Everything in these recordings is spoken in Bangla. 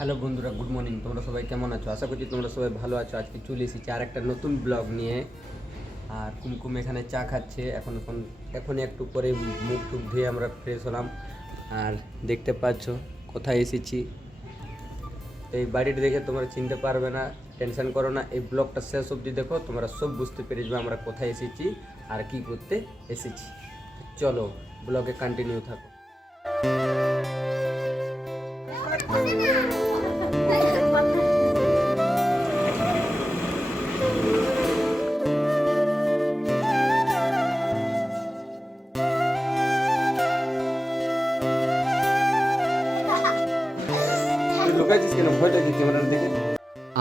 হ্যালো বন্ধুরা, গুড মর্নিং। তোমরা সবাই কেমন আছো? আশা করছি তোমরা সবাই ভালো আছো। আজকে চলে এসেছি আর একটা নতুন ব্লগ নিয়ে। আর কুমকুম এখানে চা খাচ্ছে। এখন একটু পরে মুখ টুক ধুয়ে আমরা ফ্রেশ হলাম। আর দেখতে পাচ্ছ কোথায় এসেছি। এই বাড়িটা দেখে তোমরা চিনতে পারবে না, টেনশন করো না। এই ব্লগটা শেষ অবধি দেখো, তোমরা সব বুঝতে পেরে যাবে আমরা কোথায় এসেছি আর কি করতে এসেছি। চলো ব্লগে কন্টিনিউ থাকো।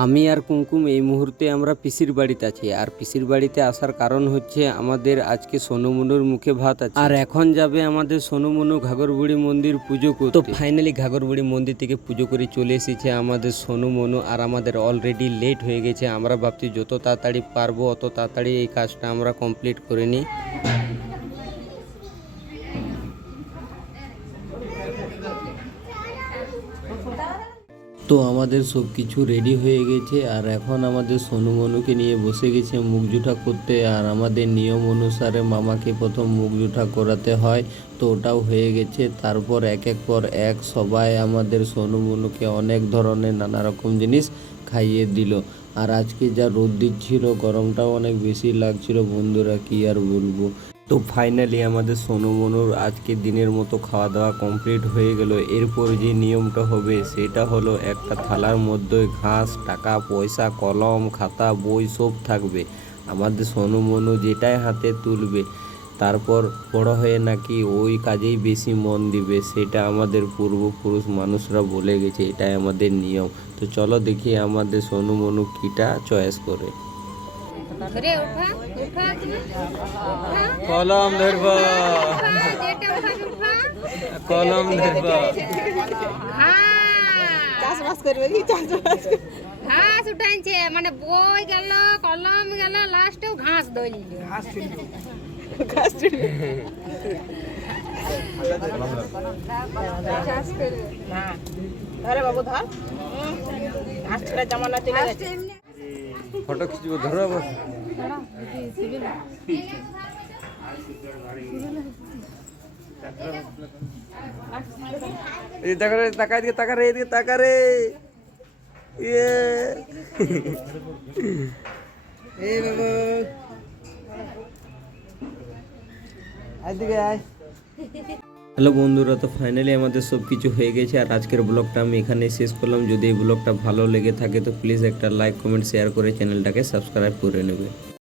আমি আর কুমকুম এই মুহূর্তে আমরা পিসির বাড়িতে আছি। আর পিসির বাড়িতে আসার কারণ হচ্ছে আমাদের আজকে সোনুমনুর মুখে ভাত আছে। আর এখন যাবে আমাদের সোনুমনু ঘাগরবুড়ি মন্দির পুজো করতে। তো ফাইনালি ঘাগরবুড়ি মন্দির থেকে পুজো করে চলে এসেছে আমাদের সোনুমনু। আর আমাদের অলরেডি লেট হয়ে গেছে। আমরা ভাবছি যত তাড়াতাড়ি পারবো অত তাড়াতাড়ি এই কাজটা আমরা কমপ্লিট করে নিই। তো আমাদের সব কিছু রেডি হয়ে গেছে। আর এখন আমাদের সোনুমনুকে নিয়ে বসে গেছে মুখ জুঠা করতে। আর আমাদের নিয়ম অনুসারে মামাকে প্রথম মুখ জুঠা করাতে হয়, তো ওটাও হয়ে গেছে। তারপর এক পর এক সবাই আমাদের সোনুমনুকে অনেক ধরনের নানা রকম জিনিস খাইয়ে দিল। আর আজকে যা রোদ দিচ্ছিল, গরমটাও অনেক বেশি লাগছিল বন্ধুরা, কি আর বলবো। তো ফাইনালি আমাদের সোনুমনুর আজকে দিনের মতো খাওয়া দাওয়া কমপ্লিট হয়ে গেল। এরপর যে নিয়মটা হবে সেটা হলো একটা থালার মধ্যে ঘাস, টাকা পয়সা, কলম, খাতা, বই সব থাকবে। আমাদের সোনুমনু যেটাই হাতে তুলবে তারপর বড় হয়ে নাকি ওই কাজেই বেশি মন দিবে, সেটা আমাদের পূর্বপুরুষ মানুষরা বলে গেছে, এটাই আমাদের নিয়ম। তো চলো দেখি আমাদের সোনুমনু কিটা চয়েস করে। কলম ধরব, কলম ধরব, চাষবাস করবে কি? চাষবাস ঘাস উঠাইছে, মানে বই গেল, কলম গেল, লাস্টেও ঘাস ধরল। ঘাস ধরে বাবু ধর, ঘাস ছেড়ে জামানা চলে গেছে। ফটো খিচব, ধরো আবার। এই দেখা রে, তাকা এদিকে, তাকা রে, এদিকে তাকা রে। এই বাবু এদিকে আয়। হ্যালো বন্ধুরা, তো ফাইনালি আমাদের সব কিছু হয়ে গেছে। আর আজকের ব্লগটা আমি এখানেই শেষ করলাম। যদি এই ব্লগটা ভালো লেগে থাকে তো প্লিজ একটা লাইক, কমেন্ট, শেয়ার করে চ্যানেলটাকে সাবস্ক্রাইব করে নেবে।